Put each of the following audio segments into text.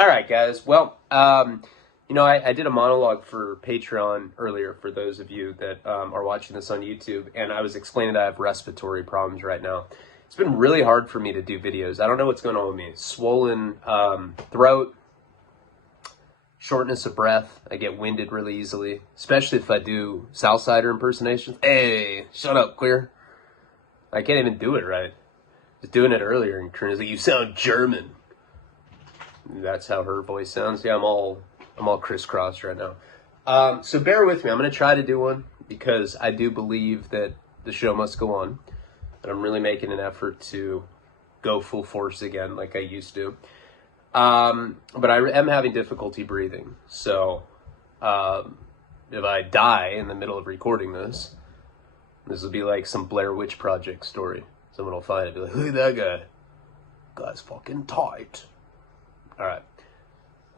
All right, guys. Well, I did a monologue for Patreon earlier for those of you that are watching this on YouTube, and I was explaining that I have respiratory problems right now. It's been really hard for me to do videos. I don't know what's going on with me. Swollen throat, shortness of breath. I get winded really easily, especially if I do Southsider impersonations. Hey, shut up, queer. I can't even do it right. I was doing it earlier, and Karina's like, "You sound German." That's how her voice sounds. Yeah, I'm all crisscrossed right now. So bear with me. I'm going to try to do one because I do believe that the show must go on. And I'm really making an effort to go full force again like I used to. But I am having difficulty breathing. So if I die in the middle of recording this will be like some Blair Witch Project story. Someone will find it and be like, "Look at that guy. Guy's fucking tight." All right.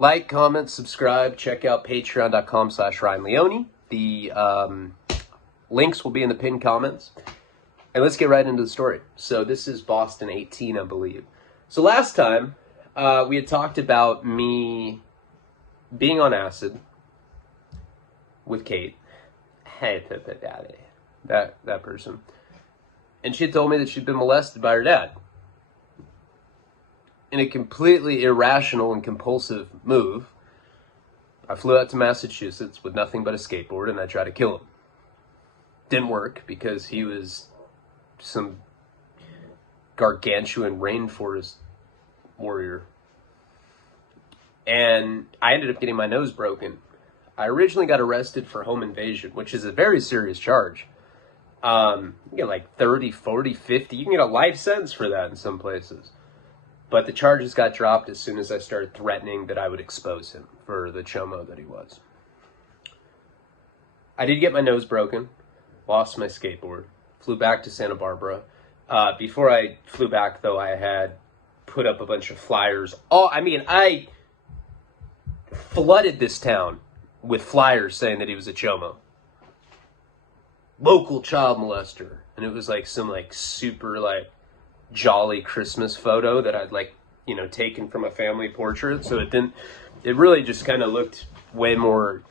Like, comment, subscribe. Check out patreon.com/RyanLeone. The links will be in the pinned comments. And let's get right into the story. So this is Boston 18, I believe. So last time, we had talked about me being on acid with Kate. Hey, daddy. That person. And she had told me that she'd been molested by her dad. In a completely irrational and compulsive move, I flew out to Massachusetts with nothing but a skateboard and I tried to kill him. Didn't work because he was some gargantuan rainforest warrior. And I ended up getting my nose broken. I originally got arrested for home invasion, which is a very serious charge. You get like 30, 40, 50. You can get a life sentence for that in some places. But the charges got dropped as soon as I started threatening that I would expose him for the chomo that he was. I did get my nose broken, lost my skateboard, flew back to Santa Barbara. Before I flew back, though, I had put up a bunch of flyers. I flooded this town with flyers saying that he was a chomo. Local child molester. And it was like some super jolly Christmas photo that I'd taken from a family portrait. So it really just kind of looked way more,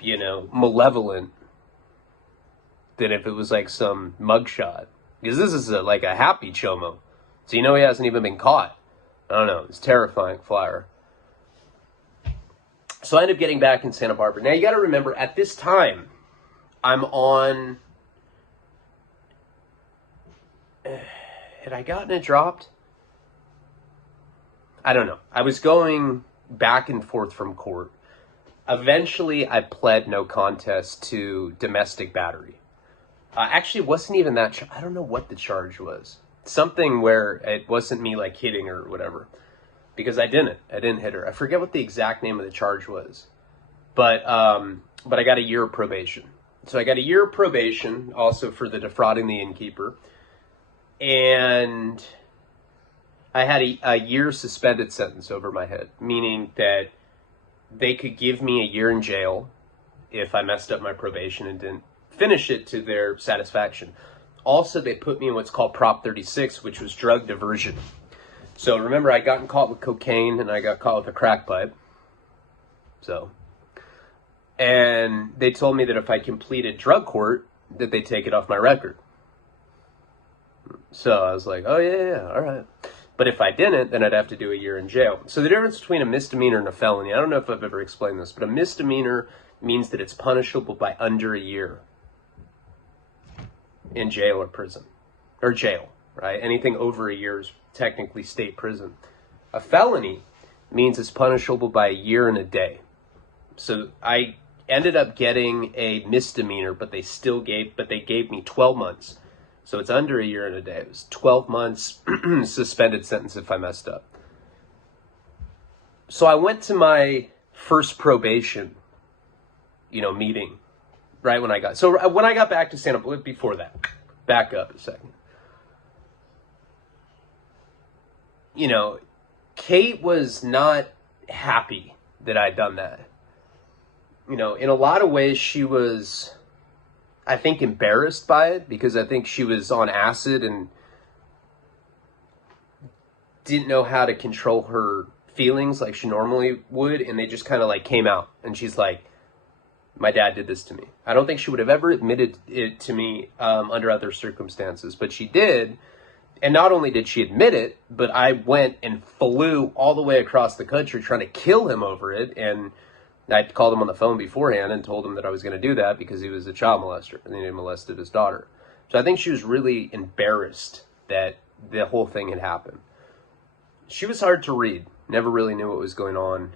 malevolent than if it was like some mugshot. Because this is a happy chomo. So he hasn't even been caught. I don't know. It's a terrifying flyer. So I ended up getting back in Santa Barbara. Now you got to remember, at this time, I'm on... Had I gotten it dropped? I don't know. I was going back and forth from court. Eventually, I pled no contest to domestic battery. Actually, it wasn't even that. I don't know what the charge was. Something where it wasn't me hitting her or whatever. Because I didn't hit her. I forget what the exact name of the charge was. But I got a year of probation. So I got a year of probation also for the defrauding the innkeeper. And I had a year suspended sentence over my head, meaning that they could give me a year in jail if I messed up my probation and didn't finish it to their satisfaction. Also, they put me in what's called Prop 36, which was drug diversion. So remember, I got caught with cocaine and I got caught with a crack pipe. And they told me that if I completed drug court, that they'd take it off my record. So I was like, oh, yeah, all right. But if I didn't, then I'd have to do a year in jail. So the difference between a misdemeanor and a felony, I don't know if I've ever explained this, but a misdemeanor means that it's punishable by under a year in jail or prison. Or jail, right? Anything over a year is technically state prison. A felony means it's punishable by a year and a day. So I ended up getting a misdemeanor, but they gave me 12 months. So it's under a year and a day. It was 12 months suspended sentence if I messed up. So I went to my first probation, meeting right when I got... So when I got back to Santa Barbara, before that, back up a second. Kate was not happy that I'd done that. In a lot of ways she was... I think embarrassed by it because I think she was on acid and didn't know how to control her feelings like she normally would, and they just kind of like came out. And she's like, my dad did this to me. I don't think she would have ever admitted it to me under other circumstances, but she did. And not only did she admit it, but I went and flew all the way across the country trying to kill him over it. And I called him on the phone beforehand and told him that I was going to do that because he was a child molester and he had molested his daughter. So I think she was really embarrassed that the whole thing had happened. She was hard to read. Never really knew what was going on,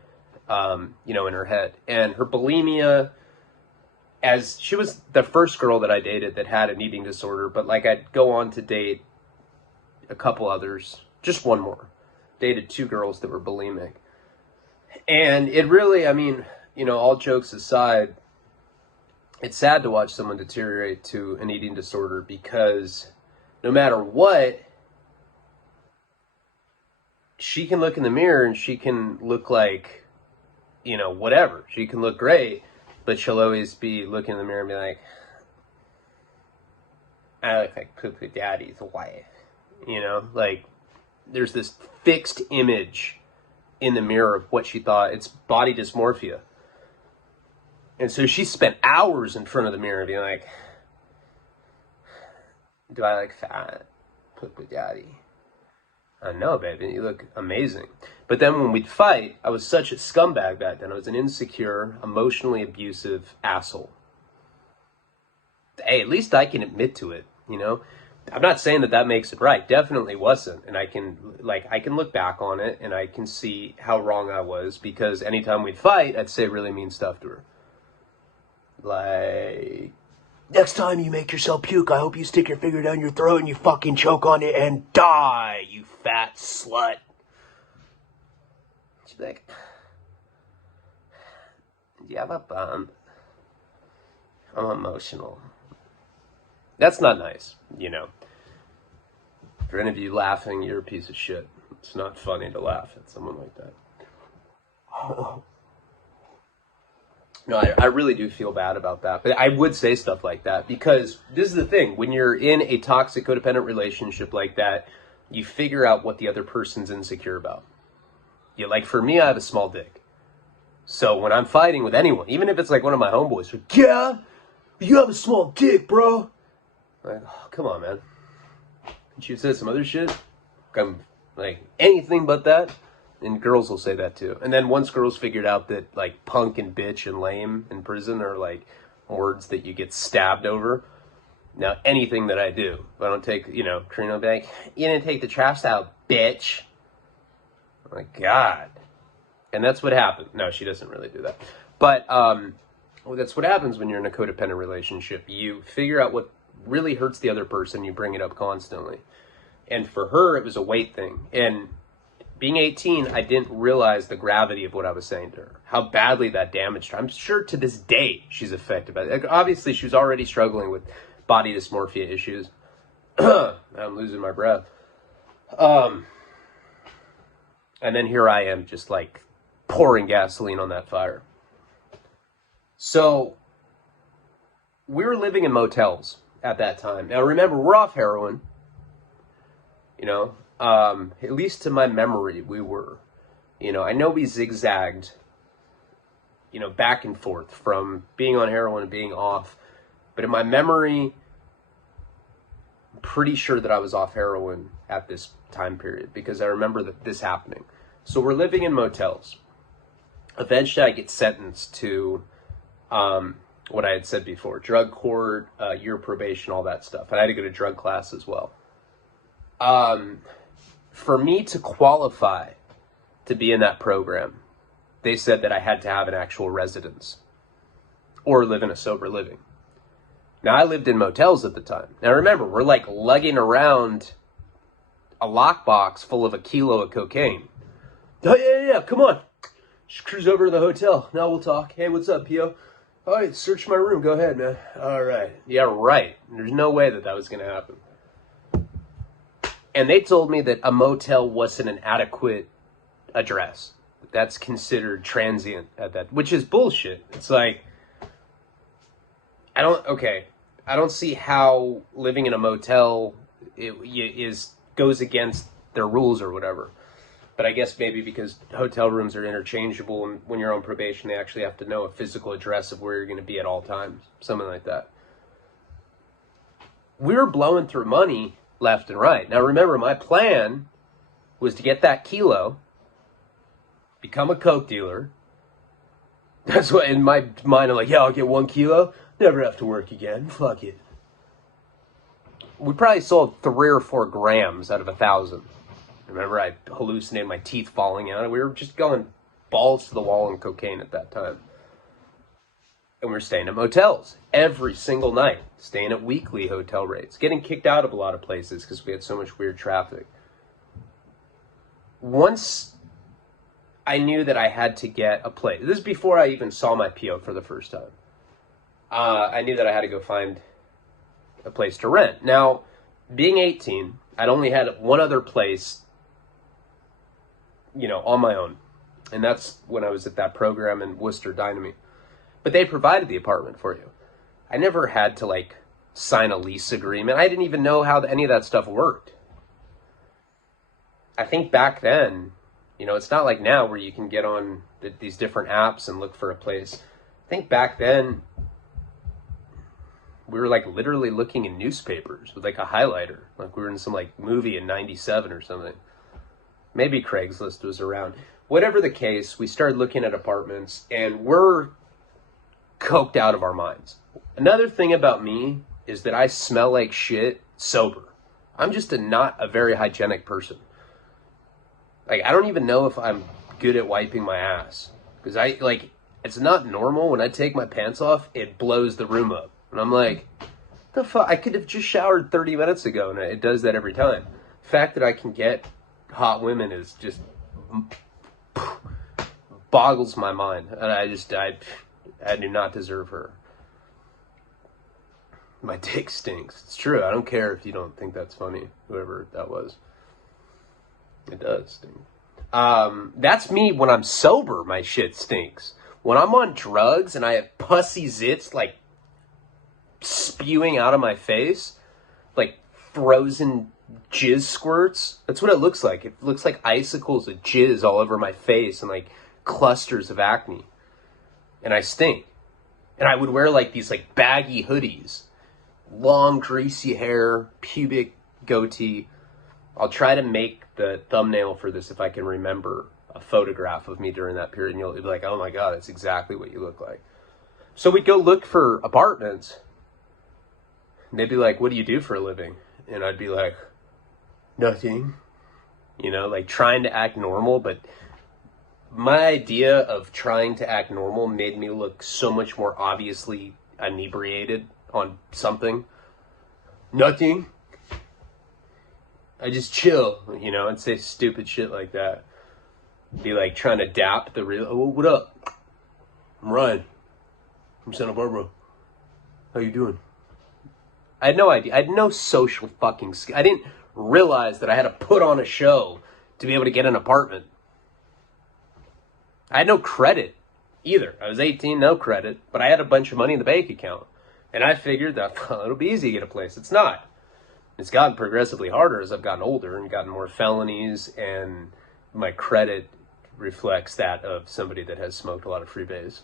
in her head. And her bulimia, as she was the first girl that I dated that had an eating disorder, but like I'd go on to date a couple others, just one more. Dated 2 girls that were bulimic. And it really, all jokes aside, it's sad to watch someone deteriorate to an eating disorder because no matter what, she can look in the mirror and she can look like, whatever. She can look great, but she'll always be looking in the mirror and be like, I look like Poo Poo Daddy's wife. Like there's this fixed image in the mirror of what she thought. It's body dysmorphia. And so she spent hours in front of the mirror being like, do I look fat? Poo Poo Daddy. I know, baby, you look amazing. But then when we'd fight, I was such a scumbag back then. I was an insecure, emotionally abusive asshole. Hey, at least I can admit to it, I'm not saying that makes it right. Definitely wasn't. And I can look back on it and I can see how wrong I was because anytime we'd fight, I'd say really mean stuff to her. Like, next time you make yourself puke, I hope you stick your finger down your throat and you fucking choke on it and die, you fat slut. She'd be like, do you have a bump? I'm emotional. That's not nice, For any of you laughing, you're a piece of shit. It's not funny to laugh at someone like that. No, I really do feel bad about that. But I would say stuff like that because this is the thing. When you're in a toxic codependent relationship like that, you figure out what the other person's insecure about. Like for me, I have a small dick. So when I'm fighting with anyone, even if it's like one of my homeboys, like, yeah, you have a small dick, bro. Like, oh, come on, man. You said some other shit. I'm like anything but that. And girls will say that too. And then once girls figured out that like punk and bitch and lame in prison are like words that you get stabbed over. Now anything that I do, if I don't take, Karina will be like, you didn't take the trash out, bitch. Oh my God. And that's what happened. No, she doesn't really do that. But that's what happens when you're in a codependent relationship. You figure out what really hurts the other person, you bring it up constantly. And for her, it was a weight thing. And being 18, I didn't realize the gravity of what I was saying to her, how badly that damaged her. I'm sure to this day she's affected by it. Like, obviously, she was already struggling with body dysmorphia issues. I'm losing my breath. And then here I am just like pouring gasoline on that fire. So we were living in motels at that time. Now remember, we're off heroin, at least to my memory, we were, I know we zigzagged, back and forth from being on heroin and being off, but in my memory, I'm pretty sure that I was off heroin at this time period because I remember this happening. So we're living in motels. Eventually I get sentenced to, what I had said before, drug court, year probation, all that stuff. And I had to go to drug class as well. For me to qualify to be in that program, they said that I had to have an actual residence or live in a sober living. Now, I lived in motels at the time. Now, remember, we're like lugging around a lockbox full of 1 kilo of cocaine. Oh, yeah, come on. Just cruise over to the hotel. Now we'll talk. Hey, what's up, Pio? All right, search my room. Go ahead, man. All right. Yeah, right. There's no way that was going to happen. And they told me that a motel wasn't an adequate address. That's considered transient at that, which is bullshit. It's like, I don't see how living in a motel goes against their rules or whatever. But I guess maybe because hotel rooms are interchangeable, and when you're on probation, they actually have to know a physical address of where you're going to be at all times. Something like that. We were blowing through money left and right. Now remember, my plan was to get that kilo, become a coke dealer. That's what, in my mind, I'm like, yeah, I'll get 1 kilo, never have to work again, fuck it. We probably sold 3 or 4 grams out of 1,000. Remember, I hallucinated my teeth falling out, and we were just going balls to the wall on cocaine at that time. And we were staying at motels every single night, staying at weekly hotel rates, getting kicked out of a lot of places because we had so much weird traffic. Once I knew that I had to get a place, this is before I even saw my PO for the first time, I knew that I had to go find a place to rent. Now, being 18, I'd only had one other place, on my own. And that's when I was at that program in Worcester, Dynamite. But they provided the apartment for you. I never had to, sign a lease agreement. I didn't even know how any of that stuff worked. I think back then, it's not like now where you can get on these different apps and look for a place. I think back then, we were literally looking in newspapers with a highlighter. Like we were in some movie in 97 or something. Maybe Craigslist was around. Whatever the case, we started looking at apartments and we're coked out of our minds. Another thing about me is that I smell like shit sober. I'm just not a very hygienic person. I don't even know if I'm good at wiping my ass. Because it's not normal. When I take my pants off, it blows the room up. And I'm like, the fuck? I could have just showered 30 minutes ago, and it does that every time. The fact that I can get hot women is just boggles my mind. And I do not deserve her. My dick stinks. It's true. I don't care if you don't think that's funny, whoever that was. It does stink. That's me when I'm sober, my shit stinks. When I'm on drugs and I have pussy zits, spewing out of my face, frozen jizz squirts. That's what it looks like. It looks like icicles of jizz all over my face and clusters of acne. And I stink. And I would wear these baggy hoodies, long greasy hair, pubic goatee. I'll try to make the thumbnail for this if I can remember a photograph of me during that period, and you'll be like, oh my God, that's exactly what you look like. So we'd go look for apartments. And they'd be like, what do you do for a living? And I'd be like, nothing. Trying to act normal, but my idea of trying to act normal made me look so much more obviously inebriated on something. Nothing. I just chill, and say stupid shit like that. Be trying to dap the real, oh, what up? I'm Ryan. From Santa Barbara. How you doing? I had no idea. I had no social fucking skill. I didn't realize that I had to put on a show to be able to get an apartment. I had no credit either. I was 18, no credit, but I had a bunch of money in the bank account. And I figured that it'll be easy to get a place. It's not. It's gotten progressively harder as I've gotten older and gotten more felonies, and my credit reflects that of somebody that has smoked a lot of freebase.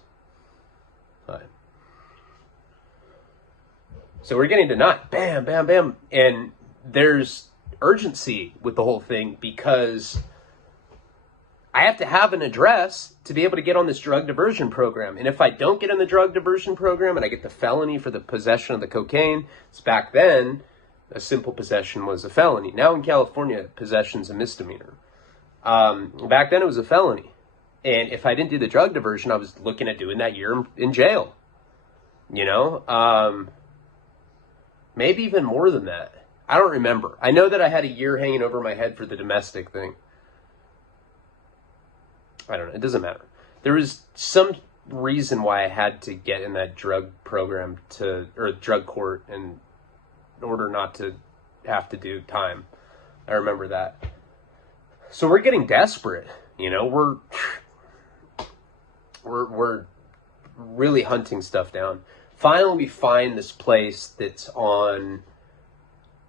So we're getting to not bam, bam, bam. And there's urgency with the whole thing because I have to have an address to be able to get on this drug diversion program. And if I don't get in the drug diversion program and I get the felony for the possession of the cocaine, it's back then, a simple possession was a felony. Now in California, possession's a misdemeanor. Back then it was a felony. And if I didn't do the drug diversion, I was looking at doing that year in jail. Maybe even more than that. I don't remember. I know that I had a year hanging over my head for the domestic thing. I don't know. It doesn't matter. There was some reason why I had to get in that drug program or drug court in order not to have to do time. I remember that. So we're getting desperate. We're really hunting stuff down. Finally, we find this place that's on,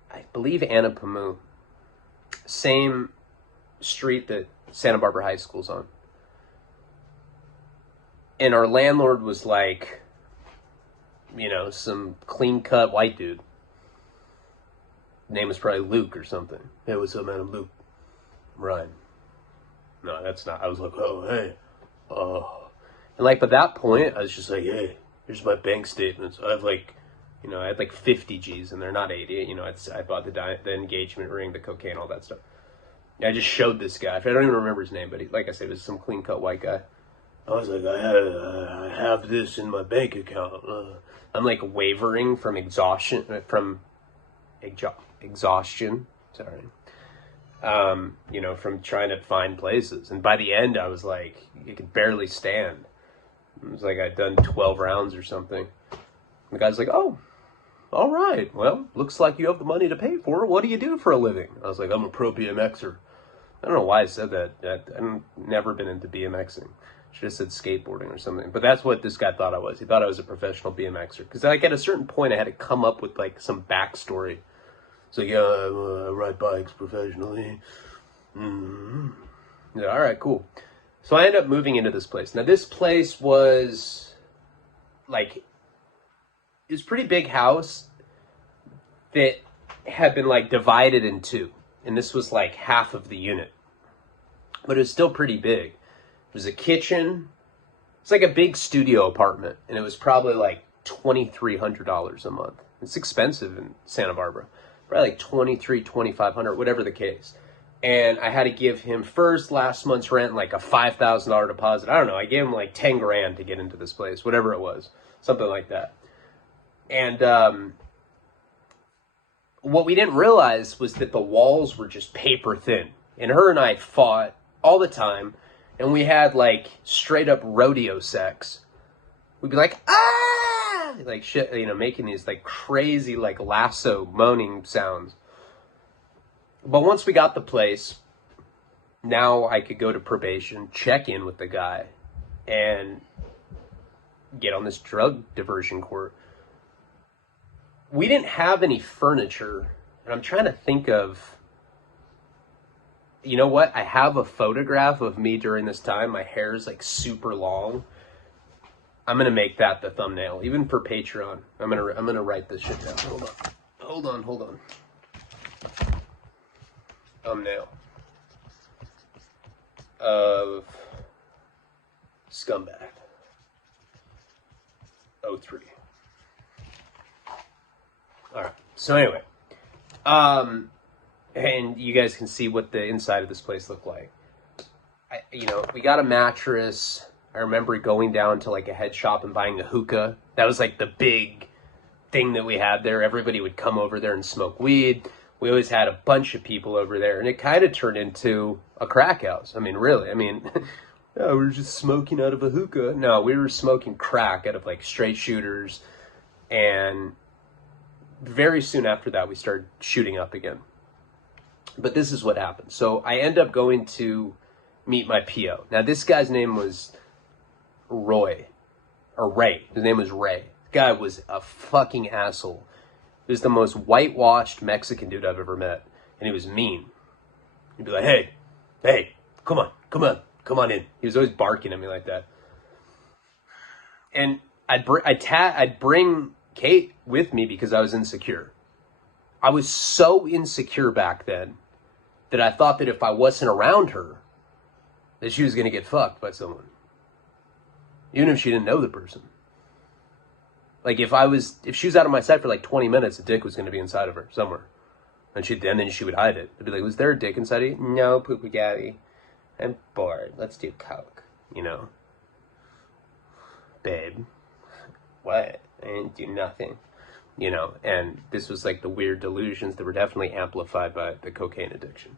I believe, Anapamu. Same street that Santa Barbara High School's on. And our landlord was like, you know, some clean-cut white dude. Name was probably Luke or something. Hey, what's up, man? I'm Luke. Ryan. No, that's not. I was like, oh, hey. Oh. And like, by that point, I was just like, hey, here's my bank statements. I have like, you know, I had like 50 G's and they're not 80. You know, I bought the engagement ring, the cocaine, all that stuff. And I just showed this guy. I don't even remember his name, but he, like I said, it was some clean-cut white guy. I was like, I have this in my bank account. I'm like wavering from exhaustion, sorry. You know, from trying to find places. And by the end, I was like, you could barely stand. It was like I'd done 12 rounds or something. The guy's like, oh, all right. Well, looks like you have the money to pay for it. What do you do for a living? I was like, I'm a pro BMXer. I don't know why I said that. I've never been into BMXing. Should have said skateboarding or something. But that's what this guy thought I was. He thought I was a professional BMXer. Because like at a certain point, I had to come up with like some backstory. So yeah, I ride bikes professionally. Mm-hmm. Yeah, all right, cool. So I ended up moving into this place. Now this place was like, it was a pretty big house that had been like divided in two. And this was like half of the unit. But it was still pretty big. There was a kitchen. It's like a big studio apartment. And it was probably like $2,300 a month. It's expensive in Santa Barbara. Probably like $2,300, $2,500, whatever the case. And I had to give him first last month's rent, like a $5,000 deposit. I don't know. I gave him like 10 grand to get into this place, whatever it was, something like that. And what we didn't realize was that the walls were just paper thin. And her and I fought all the time. And we had like straight up rodeo sex. We'd be like, ah! Like shit, you know, making these like crazy, like lasso moaning sounds. But once we got the place, now I could go to probation, check in with the guy, and get on this drug diversion court. We didn't have any furniture, and I'm trying to think of, you know what? I have a photograph of me during this time. My hair is like super long. I'm gonna make that the thumbnail, even for Patreon. I'm gonna write this shit down. Hold on. Thumbnail of Scumbag 03. All right. So anyway, and you guys can see what the inside of this place looked like. We got a mattress. I remember going down to like a head shop and buying a hookah. That was like the big thing that we had there. Everybody would come over there and smoke weed. We always had a bunch of people over there, and it kind of turned into a crack house. I mean, really. I mean, yeah, we were just smoking out of a hookah. No, we were smoking crack out of like straight shooters. And very soon after that, we started shooting up again. But this is what happened. So I end up going to meet my PO. Now, this guy's name was Ray. His name was Ray. The guy was a fucking asshole. He was the most whitewashed Mexican dude I've ever met. And he was mean. He'd be like, hey, come on in. He was always barking at me like that. And I'd bring Kate with me because I was insecure. I was so insecure back then that I thought that if I wasn't around her, that she was going to get fucked by someone. Even if she didn't know the person. Like if she was out of my sight for like 20 minutes, a dick was going to be inside of her somewhere. And then she would hide it. I'd be like, was there a dick inside of you? No, poopy gaddy. I'm bored. Let's do coke. You know? Babe. What? I didn't do nothing. You know, and this was like the weird delusions that were definitely amplified by the cocaine addiction.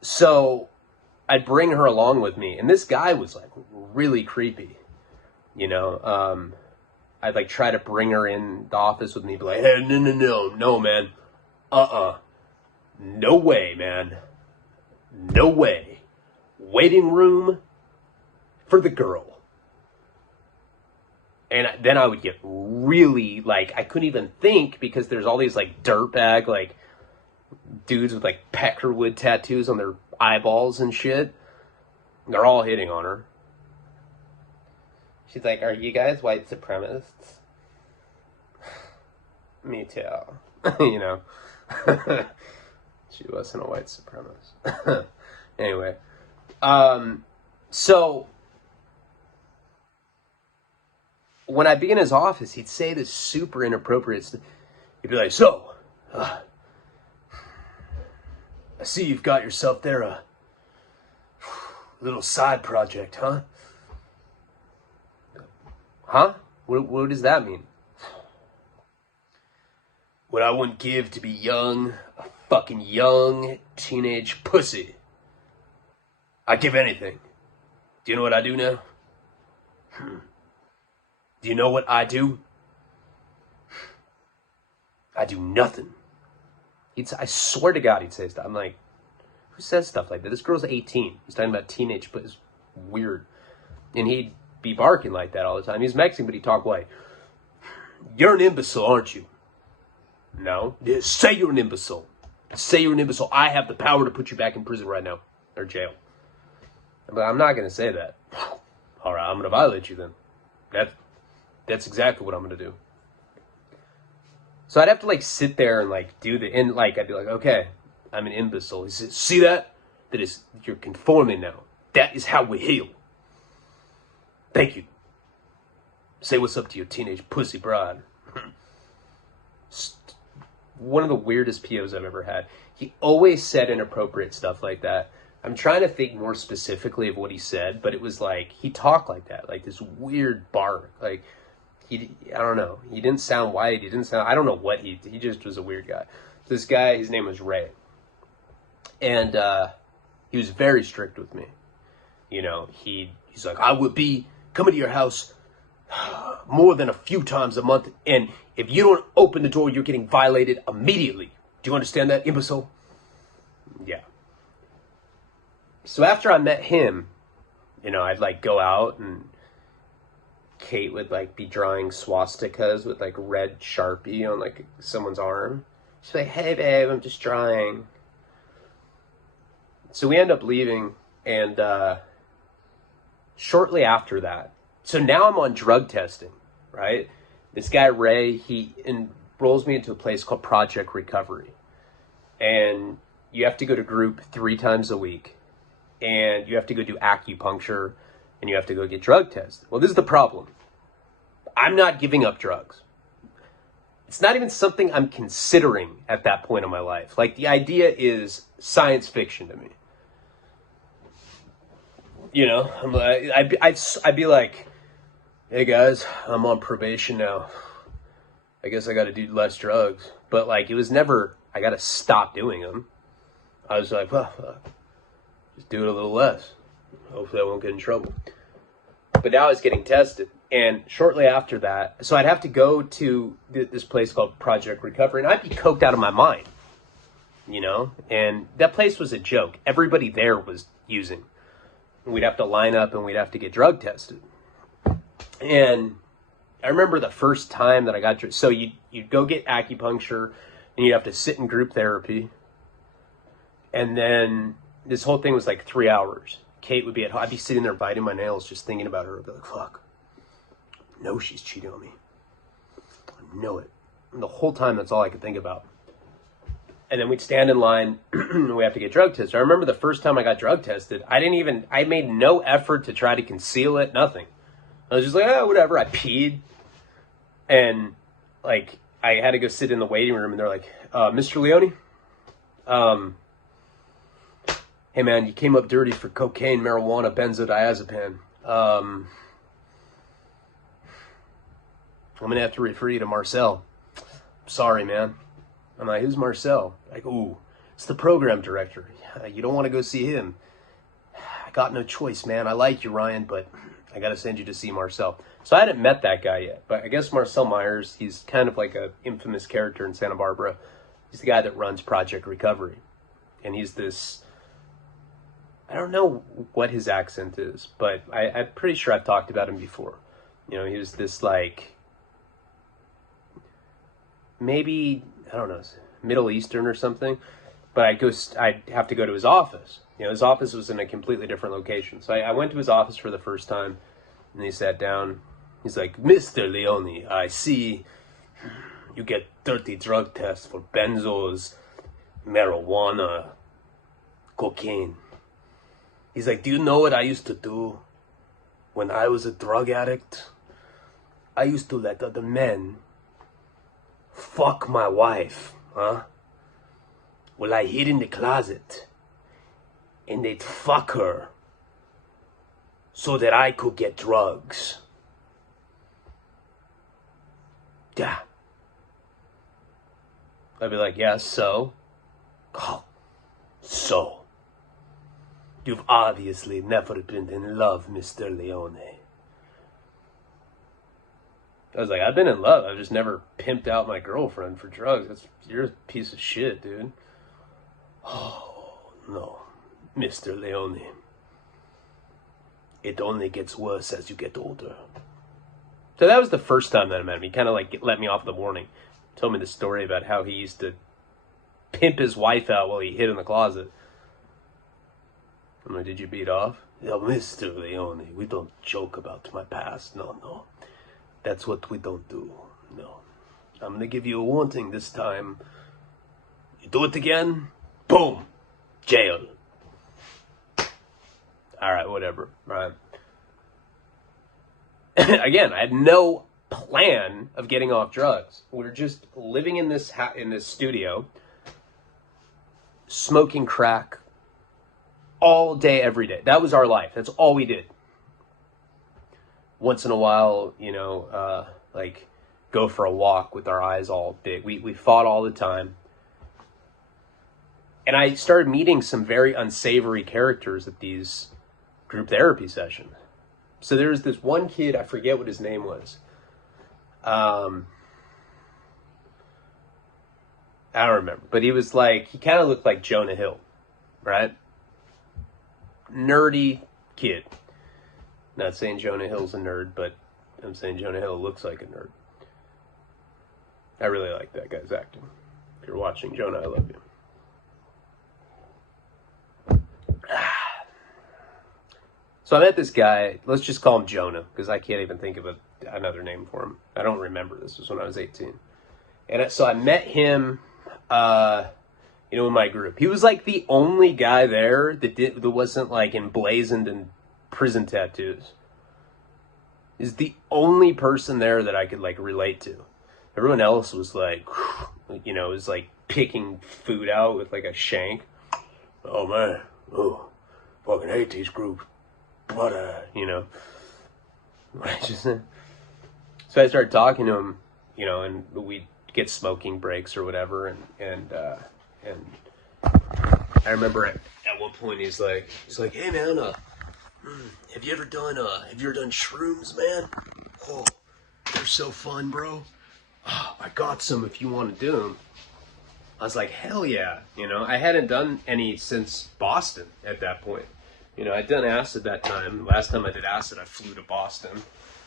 So I'd bring her along with me. And this guy was like really creepy. You know, I'd like try to bring her in the office with me, be like, hey, no, man. No way, man. No way. Waiting room for the girl. And then I would get really, like, I couldn't even think because there's all these, like, dirtbag, like, dudes with like peckerwood tattoos on their eyeballs and shit. They're all hitting on her. She's like, "Are you guys white supremacists?" Me too. You know. She wasn't a white supremacist. Anyway. So when I'd be in his office, he'd say this super inappropriate stuff. He'd be like, "So, I see you've got yourself there a little side project, huh?" Huh? What does that mean? What I wouldn't give to be young, a fucking young teenage pussy. I'd give anything. Do you know what I do now? Do you know what I do? I do nothing. I swear to God he'd say stuff. I'm like, who says stuff like that? This girl's 18. He's talking about teenage, but it's weird. And he'd be barking like that all the time. He's Mexican, but he talk white. "You're an imbecile, aren't you?" "No." "Yeah, say you're an imbecile. Say you're an imbecile. I have the power to put you back in prison right now. Or jail." But I'm not going to say that. All right, I'm going to violate you then. That's exactly what I'm going to do. So I'd have to like sit there and like and like I'd be like, "Okay, I'm an imbecile." He said, "See that? That is, you're conforming now. That is how we heal. Thank you. Say what's up to your teenage pussy bride." One of the weirdest POs I've ever had. He always said inappropriate stuff like that. I'm trying to think more specifically of what he said, but it was like, he talked like that, like this weird bark. Like, I don't know. He didn't sound white. I don't know what he just was a weird guy. This guy, his name was Ray. And he was very strict with me. You know, he's like, "I would be coming to your house more than a few times a month, and if you don't open the door, you're getting violated immediately. Do you understand that, imbecile?" Yeah. So after I met him, you know, I'd like go out and Kate would like be drawing swastikas with like red Sharpie on like someone's arm. She's like, "Hey babe, I'm just drawing." So we end up leaving, and shortly after that, so now I'm on drug testing, right? This guy Ray, he enrolls me into a place called Project Recovery. And you have to go to group 3 times a week. And you have to go do acupuncture, and you have to go get drug tested. Well, this is the problem. I'm not giving up drugs. It's not even something I'm considering at that point in my life. Like, the idea is science fiction to me. You know, I'd be like, "Hey guys, I'm on probation now. I guess I got to do less drugs." But like, it was never, I got to stop doing them. I was like, well, just do it a little less. Hopefully I won't get in trouble. But now I was getting tested. And shortly after that, so I'd have to go to this place called Project Recovery, and I'd be coked out of my mind, you know? And that place was a joke. Everybody there was using. We'd have to line up and we'd have to get drug tested. And I remember the first time that I got, so you'd go get acupuncture, and you'd have to sit in group therapy. And then this whole thing was like 3 hours. Kate would be at home. I'd be sitting there biting my nails, just thinking about her. I'd be like, fuck, I know she's cheating on me. I know it. And the whole time, that's all I could think about. And then we'd stand in line, and we have to get drug tested. I remember the first time I got drug tested, I made no effort to try to conceal it, nothing. I was just like, oh, whatever. I peed. And, like, I had to go sit in the waiting room, and they're like, Mr. Leone? Hey, man, you came up dirty for cocaine, marijuana, benzodiazepam. I'm going to have to refer you to Marcel. Sorry, man. I'm like, who's Marcel? Like, ooh, it's the program director. You don't want to go see him. I got no choice, man. I like you, Ryan, but I got to send you to see Marcel. So I hadn't met that guy yet, but I guess Marcel Myers, he's kind of like an infamous character in Santa Barbara. He's the guy that runs Project Recovery. And he's this, I don't know what his accent is, but I'm pretty sure I've talked about him before. You know, he was this like, maybe, I don't know, Middle Eastern or something. but I'd have to go to his office. You know, his office was in a completely different location. So I went to his office for the first time, and he sat down. He's like, Mr. Leone, I see you get dirty drug tests for benzos, marijuana, cocaine. He's like, do you know what I used to do when I was a drug addict? I used to let other men fuck my wife, huh? Well, I hid in the closet, and they'd fuck her so that I could get drugs. Yeah. I'd be like, yeah, so? Oh, so? You've obviously never been in love, Mr. Leone. I was like, I've been in love. I've just never pimped out my girlfriend for drugs. You're a piece of shit, dude. Oh, no, Mr. Leone. It only gets worse as you get older. So that was the first time that I met him. He kind of like let me off the warning. Told me the story about how he used to pimp his wife out while he hid in the closet. I'm like, did you beat off? Yeah, Mr. Leone, we don't joke about my past. No. That's what we don't do. No. I'm going to give you a warning this time. You do it again, boom, jail. All right, whatever. Right. Again, I had no plan of getting off drugs. We were just living in this studio, smoking crack all day, every day. That was our life. That's all we did. Once in a while, you know, like go for a walk with our eyes all big. We fought all the time. And I started meeting some very unsavory characters at these group therapy sessions. So there was this one kid, I forget what his name was. I don't remember. But he was like, he kind of looked like Jonah Hill, right? Nerdy kid. Not saying Jonah Hill's a nerd, but I'm saying Jonah Hill looks like a nerd. I really like that guy's acting. If you're watching, Jonah, I love you. So I met this guy, let's just call him Jonah, because I can't even think of another name for him. I don't remember. This was when I was 18. And so I met him, in my group. He was like the only guy there that wasn't like emblazoned in prison tattoos. He's the only person there that I could like relate to. Everyone else was like, was like picking food out with like a shank. Oh man, fucking hate these groups. But, so I started talking to him, and we'd get smoking breaks or whatever. And I remember at one point he's like, hey man, have you ever done shrooms, man? Oh, they're so fun, bro. Oh, I got some if you want to do them. I was like, hell yeah. I hadn't done any since Boston at that point. I'd done acid that time. Last time I did acid, I flew to Boston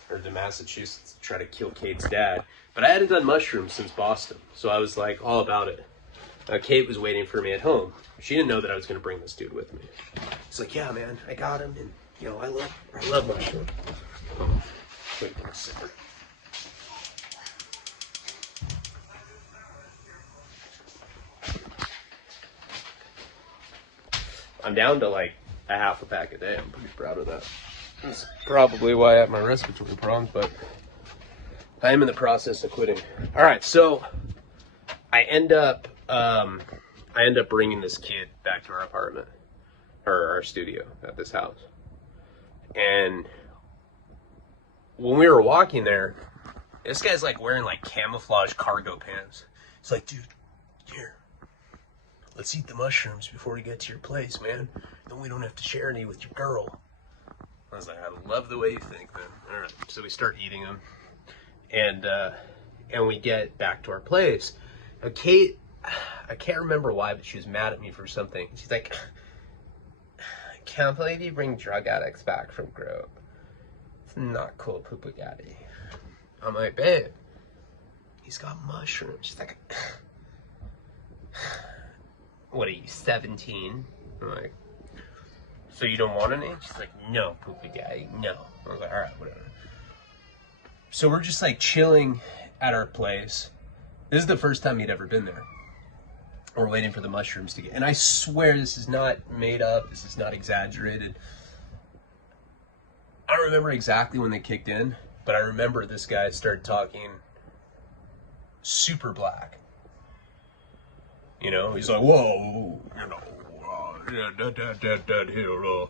or to Massachusetts to try to kill Kate's dad. But I hadn't done mushrooms since Boston. So I was like all about it. Kate was waiting for me at home. She didn't know that I was going to bring this dude with me. He's like, yeah, man, I got him. And, I love mushrooms. Wait for a second. I'm down to like a half a pack a day. I'm pretty proud of that. That's probably why I have my respiratory problems, but I am in the process of quitting. All right, so I end up bringing this kid back to our apartment or our studio at this house. And when we were walking there, this guy's like wearing like camouflage cargo pants. It's like, dude, here. Let's eat the mushrooms before we get to your place, man. Then we don't have to share any with your girl. I was like, I love the way you think, man. All right, so we start eating them, and we get back to our place. Now, Kate, I can't remember why, but she was mad at me for something. She's like, I can't believe you bring drug addicts back from Grove. It's not cool, Poopagatti. I'm like, babe, he's got mushrooms. She's like, what are you, 17? I'm like, so you don't want any? She's like, no, poopy daddy, no. I was like, all right, whatever. So we're just like chilling at our place. This is the first time he'd ever been there. We're waiting for the mushrooms to get, and I swear this is not made up, this is not exaggerated. I don't remember exactly when they kicked in, but I remember this guy started talking super black. You know, he's like, whoa, you know, that here,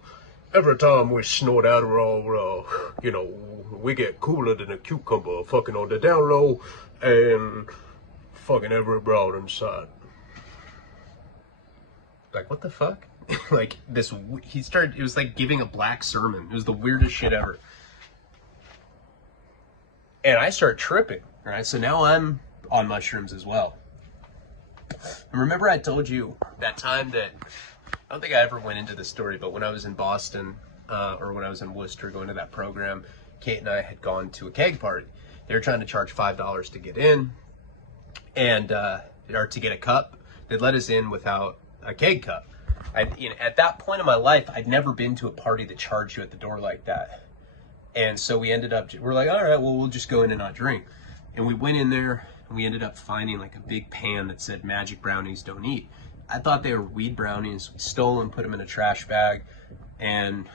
every time we snort Adderall, you know, we get cooler than a cucumber, fucking on the down low, and fucking every broad inside. Like, what the fuck? Like, this, he started, it was like giving a black sermon. It was the weirdest shit ever. And I start tripping, right? So now I'm on mushrooms as well. And remember I told you that time that, I don't think I ever went into this story, but when I was in Boston, or when I was in Worcester going to that program, Kate and I had gone to a keg party. They were trying to charge $5 to get in, and, or to get a cup. They'd let us in without a keg cup. At that point in my life, I'd never been to a party that charged you at the door like that. And so we ended up, we're like, all right, well, we'll just go in and not drink. And we went in there, and we ended up finding like a big pan that said magic brownies don't eat. I thought they were weed brownies. We stole them, put them in a trash bag. And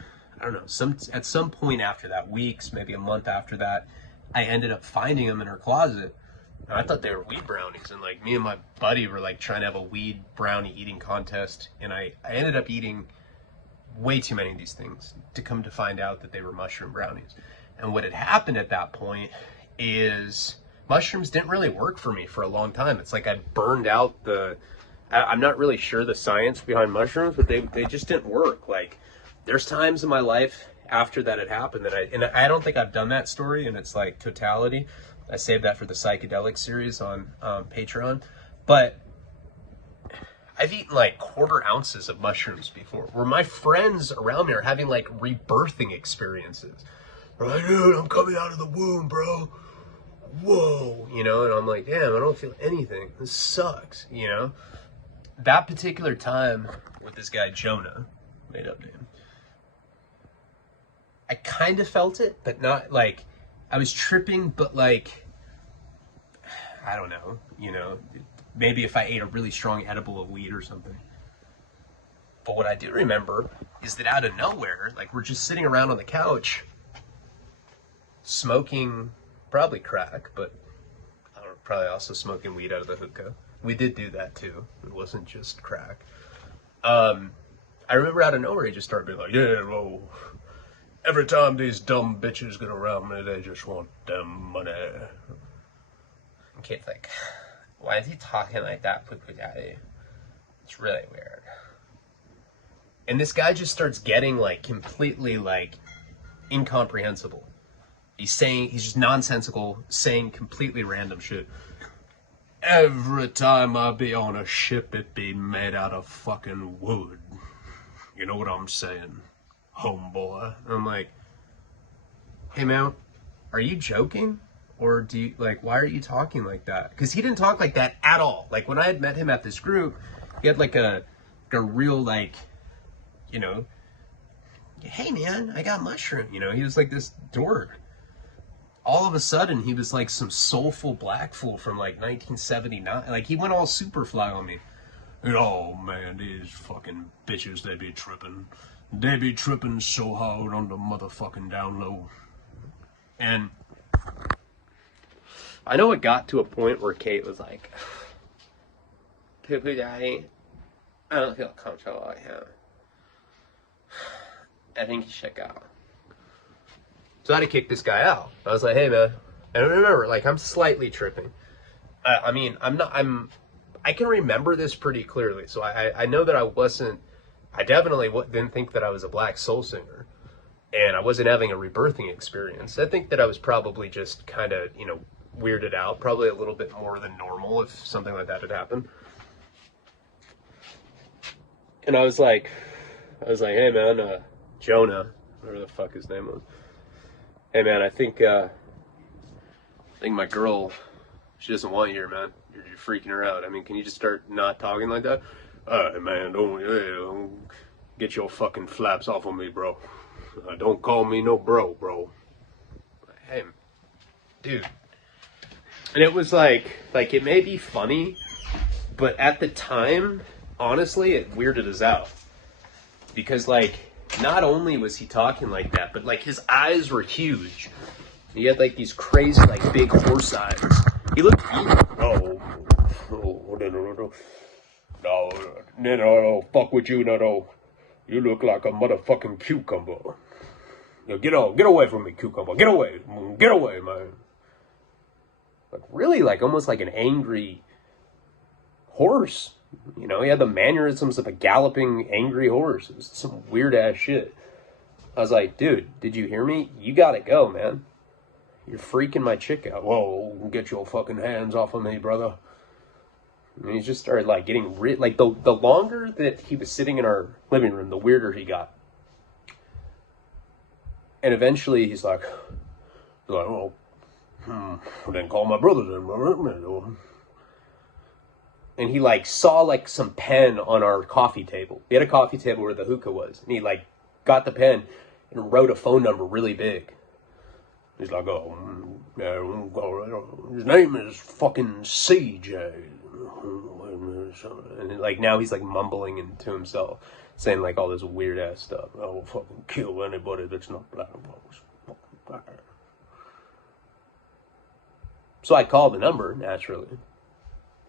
I don't know, at some point after that, weeks, maybe a month after that, I ended up finding them in her closet. I thought they were weed brownies, and like me and my buddy were like trying to have a weed brownie eating contest, and I ended up eating way too many of these things to come to find out that they were mushroom brownies. And what had happened at that point is mushrooms didn't really work for me for a long time. It's like I burned out I'm not really sure the science behind mushrooms, but they just didn't work. Like, there's times in my life after that had happened that I don't think I've done that story in its like totality. I saved that for the psychedelic series on Patreon. But I've eaten like 1/4 ounces of mushrooms before, where my friends around me are having like rebirthing experiences. They're like, dude, I'm coming out of the womb, bro. Whoa, you know, and I'm like, damn, I don't feel anything. This sucks, you know? That particular time with this guy, Jonah, made up name, I kind of felt it, but not like, I was tripping, but like, I don't know, you know, maybe if I ate a really strong edible of weed or something. But what I do remember is that out of nowhere, like, we're just sitting around on the couch, smoking, probably crack, but I don't know, probably also smoking weed out of the hookah. We did do that too. It wasn't just crack. I remember out of nowhere, he just started being like, yeah, well, every time these dumb bitches get around me, they just want them money. And Kate's like, why is he talking like that, poo-poo daddy? It's really weird. And this guy just starts getting like completely like incomprehensible. He's just nonsensical, saying completely random shit. Every time I be on a ship, it be made out of fucking wood. You know what I'm saying, homeboy? And I'm like, hey man, are you joking? Or do you, like, why are you talking like that? Because he didn't talk like that at all. Like, when I had met him at this group, he had like a real, like, you know, hey man, I got mushroom. You know, he was like this dork. All of a sudden, he was like some soulful black fool from like 1979. Like, he went all Superfly on me. And, oh man, these fucking bitches, they be tripping. They be tripping so hard on the motherfucking down low. And I know it got to a point where Kate was like, poo-poo daddy, I don't feel comfortable with him. I think you should go. So I had to kick this guy out. I was like, hey man, and remember, like, I'm slightly tripping. I mean, I can remember this pretty clearly. So I know that I definitely didn't think that I was a black soul singer. And I wasn't having a rebirthing experience. I think that I was probably just kind of, you know, weirded out. Probably a little bit more than normal if something like that had happened. And I was like, hey man, Jonah, whatever the fuck his name was. Hey man, I think my girl, she doesn't want you here, man. You're freaking her out. I mean, can you just start not talking like that? Alright, man, don't get your fucking flaps off of me, bro. Don't call me no bro. Hey, dude. And it was like it may be funny, but at the time, honestly, it weirded us out. Because, like, not only was he talking like that, but, like, his eyes were huge. He had, like, these crazy, like, big horse eyes. He looked huge. No, fuck with you, no. You look like a motherfucking cucumber. Get away from me, cucumber. Get away, man. Like, really, like, almost like an angry horse. You know, he had the mannerisms of a galloping, angry horse. It was some weird-ass shit. I was like, dude, did you hear me? You gotta go, man. You're freaking my chick out. Whoa, get your fucking hands off of me, brother. And he just started, like, getting like, the longer that he was sitting in our living room, the weirder he got. And eventually, he's like, well, then call my brother then. And he, like, saw, like, some pen on our coffee table. We had a coffee table where the hookah was. And he, like, got the pen and wrote a phone number really big. He's like, his name is fucking CJ. And, like, now he's, like, mumbling into himself, saying, like, all this weird-ass stuff. I will fucking kill anybody that's not black. So I called the number, naturally.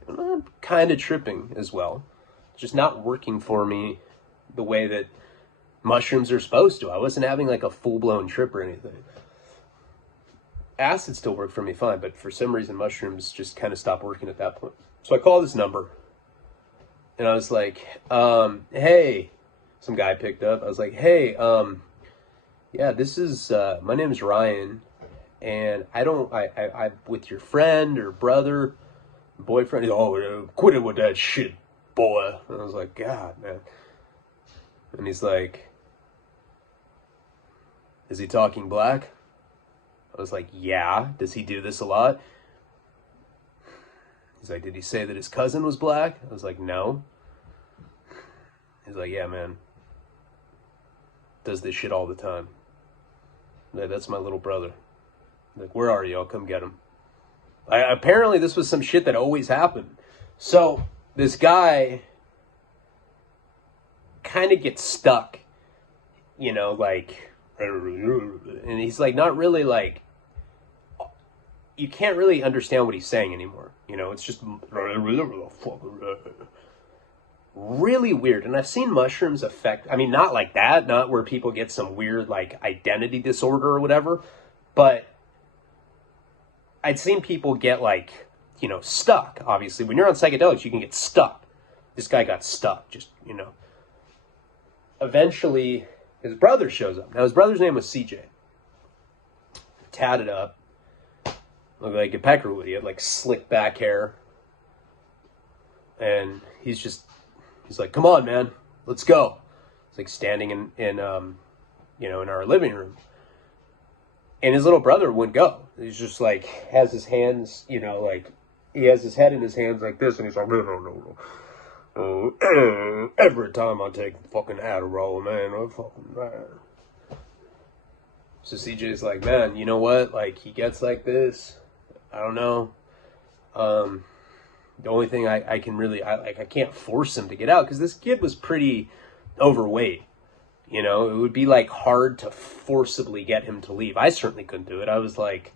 And I'm kind of tripping as well. It's just not working for me the way that mushrooms are supposed to. I wasn't having, like, a full-blown trip or anything. Acid still worked for me fine, but for some reason mushrooms just kind of stopped working at that point. So I called this number, and I was like, hey, some guy picked up. I was like, hey, yeah, this is, my name is Ryan, and I'm with your friend or brother, boyfriend. He's, quit it with that shit, boy. And I was like, God, man. And he's like, is he talking black? I was like, yeah. Does he do this a lot? He's like, did he say that his cousin was black? I was like, no. He's like, yeah, man. Does this shit all the time. Like, that's my little brother. Like, where are you? I'll come get him. Apparently, this was some shit that always happened. So, this guy kind of gets stuck. You know, like, and he's like, not really like, you can't really understand what he's saying anymore. You know, it's just really weird. And I've seen mushrooms affect, I mean, not like that, not where people get some weird, like, identity disorder or whatever, but I'd seen people get, like, you know, stuck. Obviously, when you're on psychedelics, you can get stuck. This guy got stuck, just, you know. Eventually, his brother shows up. Now, his brother's name was CJ. Tatted up. Looked like a Peckerwood. He had, like, slick back hair. And he's like, come on, man. Let's go. He's, like, standing in you know, in our living room. And his little brother wouldn't go. He's just, like, has his hands, you know, like, he has his head in his hands like this, and he's like, no. Every time I take fucking Adderall, man, I'm fucking mad. So CJ's like, man, you know what? Like, he gets like this. I don't know. The only thing I can really, I can't force him to get out, because this kid was pretty overweight. You know, it would be, like, hard to forcibly get him to leave. I certainly couldn't do it. I was, like,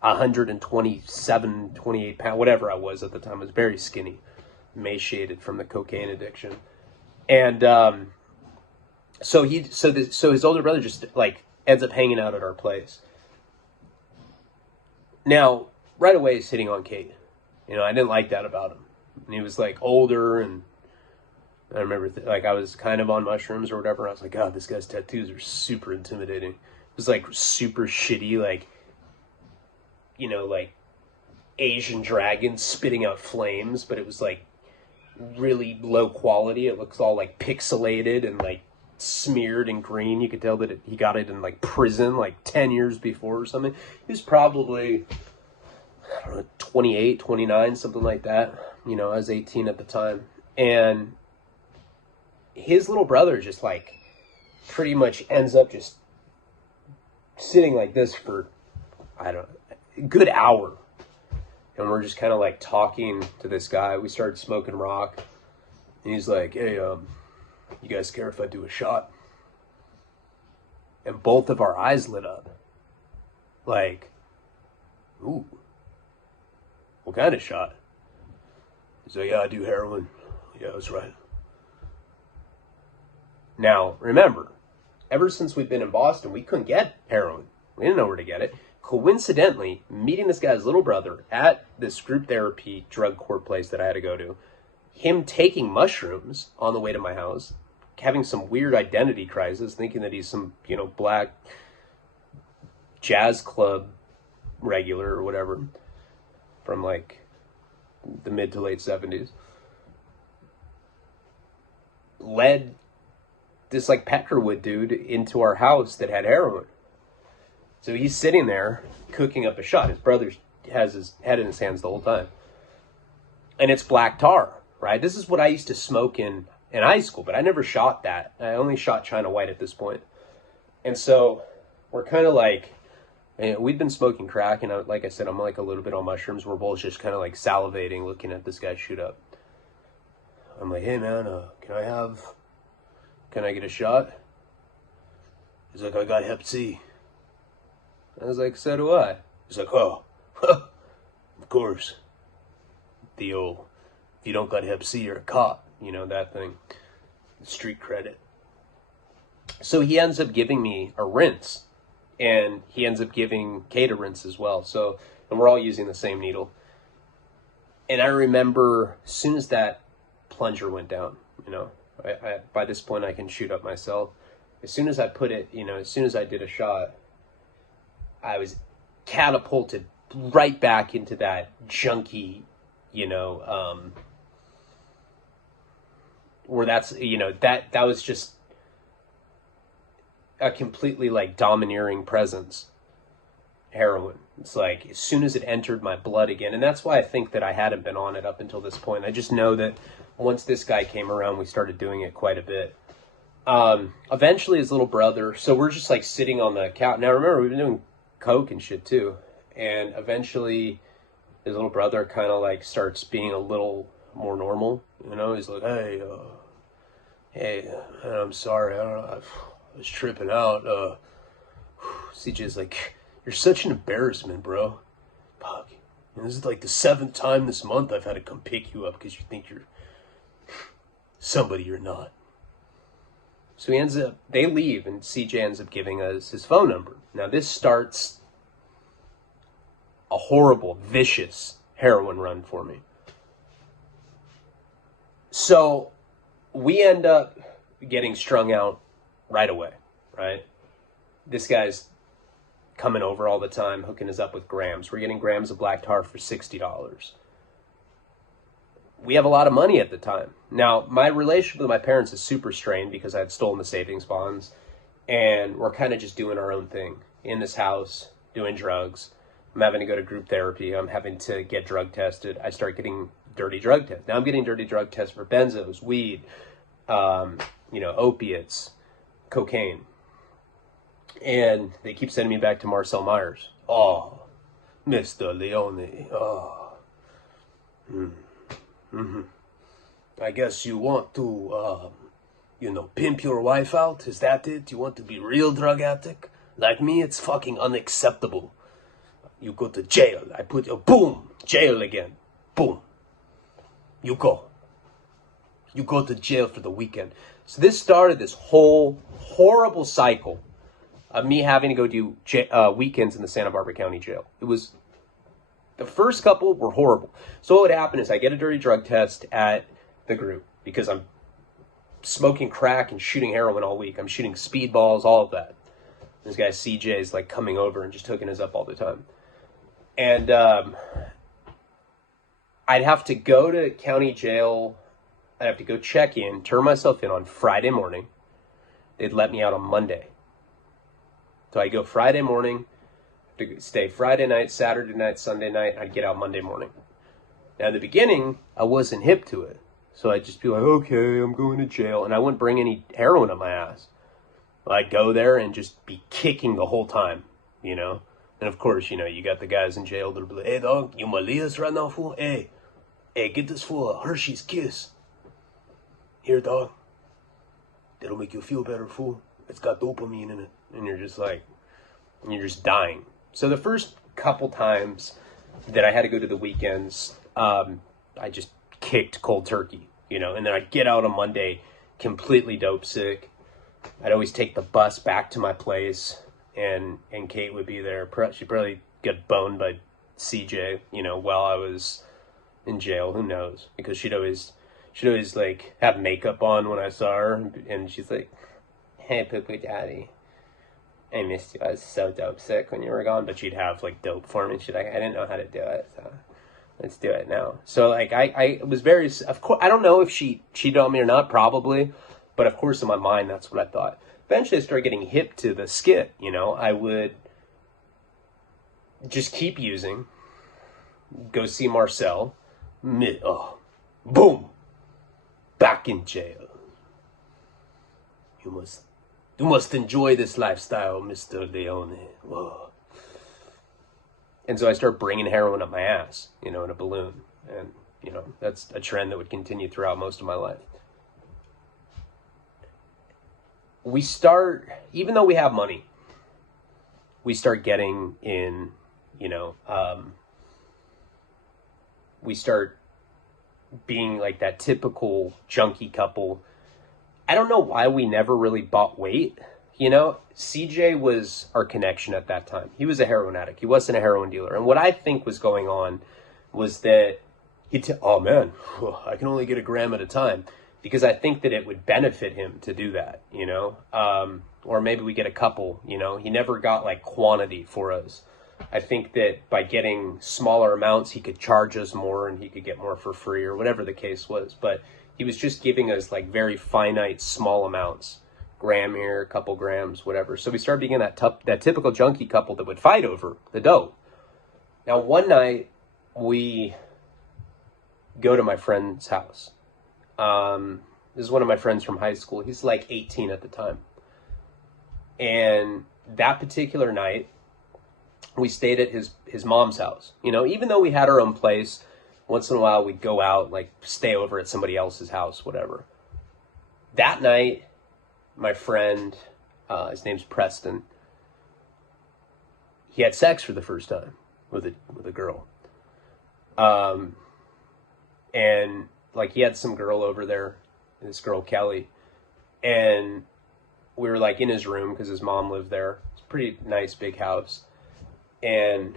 127, 28 pounds, whatever I was at the time. I was very skinny, emaciated from the cocaine addiction. And so his older brother just, like, ends up hanging out at our place. Now, right away, he's hitting on Kate. You know, I didn't like that about him. And he was, like, older, and I remember, like, I was kind of on mushrooms or whatever. I was like, God, this guy's tattoos are super intimidating. It was, like, super shitty, like, you know, like, Asian dragons spitting out flames, but it was, like, really low quality. It looks all, like, pixelated and, like, smeared in green. You could tell that he got it in, like, prison, like, 10 years before or something. He was probably, I don't know, 28, 29, something like that. You know, I was 18 at the time. And his little brother just like pretty much ends up just sitting like this for, I don't know, a good hour. And we're just kind of like talking to this guy. We started smoking rock. And he's like, hey, you guys care if I do a shot? And both of our eyes lit up. Like, ooh, what kind of shot? He's like, yeah, I do heroin. Yeah, that's right. Now, remember, ever since we've been in Boston, we couldn't get heroin. We didn't know where to get it. Coincidentally, meeting this guy's little brother at this group therapy drug court place that I had to go to, him taking mushrooms on the way to my house, having some weird identity crisis, thinking that he's some, black jazz club regular or whatever from like the mid to late 70s, led this like Peckerwood dude into our house that had heroin. So he's sitting there cooking up a shot. His brother has his head in his hands the whole time. And it's black tar, right? This is what I used to smoke in high school, but I never shot that. I only shot China White at this point. And so we're kind of like, we'd been smoking crack, and like I said, I'm like a little bit on mushrooms. We're both just kind of like salivating, looking at this guy shoot up. I'm like, hey man, can I get a shot? He's like, I got Hep C. I was like, so do I. He's like, oh, of course. The old, if you don't got Hep C, you're a cop. That thing. Street credit. So he ends up giving me a rinse. And he ends up giving Kate a rinse as well. So, and we're all using the same needle. And I remember as soon as that plunger went down, I by this point I can shoot up myself. As soon as I put it, as soon as I did a shot, I was catapulted right back into that junkie, where that's, that was just a completely like domineering presence. Heroin. It's like as soon as it entered my blood again, and that's why I think that I hadn't been on it up until this point. I just know that once this guy came around, we started doing it quite a bit. Eventually his little brother, so we're just like sitting on the couch. Now remember, we've been doing coke and shit too. And eventually his little brother kind of like starts being a little more normal. He's like, hey, I'm sorry. I don't know. I was tripping out. CJ's like, you're such an embarrassment, bro. Fuck. And this is like the 7th time this month I've had to come pick you up because you think you're somebody you're not. So they leave, and CJ ends up giving us his phone number. Now this starts a horrible, vicious heroin run for me. So we end up getting strung out right away, right? This guy's coming over all the time, hooking us up with grams. We're getting grams of black tar for $60. We have a lot of money at the time. Now, my relationship with my parents is super strained because I had stolen the savings bonds, and we're kind of just doing our own thing in this house, doing drugs. I'm having to go to group therapy. I'm having to get drug tested. I start getting dirty drug tests. Now I'm getting dirty drug tests for benzos, weed, opiates, cocaine. And they keep sending me back to Marcel Myers. Oh, Mr. Leone. Oh. Mm-hmm. I guess you want to, pimp your wife out? Is that it? You want to be real drug addict? Like me, it's fucking unacceptable. You go to jail. I put you, boom, jail again. Boom. You go. You go to jail for the weekend. So this started this whole horrible cycle of me having to go do weekends in the Santa Barbara County Jail. It was, the first couple were horrible. So what would happen is I get a dirty drug test at the group because I'm smoking crack and shooting heroin all week. I'm shooting speedballs, all of that. This guy CJ is like coming over and just hooking us up all the time. And I'd have to go to county jail. I'd have to go check in, turn myself in on Friday morning. They'd let me out on Monday. So I go Friday morning, to stay Friday night, Saturday night, Sunday night. I'd get out Monday morning. Now in the beginning, I wasn't hip to it. So I'd just be like, okay, I'm going to jail. And I wouldn't bring any heroin up my ass. I'd go there and just be kicking the whole time, you know? And of course, you know, you got the guys in jail that'll be like, hey, dog, you Malias right now, fool? Hey, get this fool a Hershey's Kiss. Here, dog. That'll make you feel better, fool. It's got dopamine in it. And you're just like, you're just dying. So the first couple times that I had to go to the weekends, I just kicked cold turkey, you know? And then I'd get out on Monday completely dope sick. I'd always take the bus back to my place, and Kate would be there. She'd probably get boned by CJ, you know, while I was in jail. Who knows? Because she'd always like have makeup on when I saw her, and she's like, "Hey, poo-poo daddy, I missed you. I was so dope sick when you were gone." But she'd have like dope for me. She'd like, I didn't know how to do it, so let's do it now. So like I was very, of course, I don't know if she cheated on me or not, probably. But of course, in my mind, that's what I thought. Eventually, I started getting hip to the skit, you know. I would just keep using, go see Marcel, boom, back in jail. You must enjoy this lifestyle, Mr. Leone. Whoa. And so I started bringing heroin up my ass, you know, in a balloon. And, you know, that's a trend that would continue throughout most of my life. We start, even though we have money, we start getting in, you know, we start being like that typical junkie couple. I don't know why we never really bought weight. You know, CJ was our connection at that time. He was a heroin addict. He wasn't a heroin dealer. And what I think was going on was that oh man, I can only get a gram at a time. Because I think that it would benefit him to do that, you know? Or maybe we get a couple, you know? He never got, like, quantity for us. I think that by getting smaller amounts, he could charge us more and he could get more for free or whatever the case was. But he was just giving us, like, very finite, small amounts. Gram here, a couple grams, whatever. So we started being that typical junkie couple that would fight over the dough. Now, one night, we go to my friend's house. This is one of my friends from high school. He's like 18 at the time. And that particular night, we stayed at his mom's house. You know, even though we had our own place, once in a while we'd go out, like stay over at somebody else's house, whatever. That night, my friend, his name's Preston, he had sex for the first time with a girl. And like he had some girl over there, this girl Kelly, and we were like in his room because his mom lived there. It's a pretty nice big house, and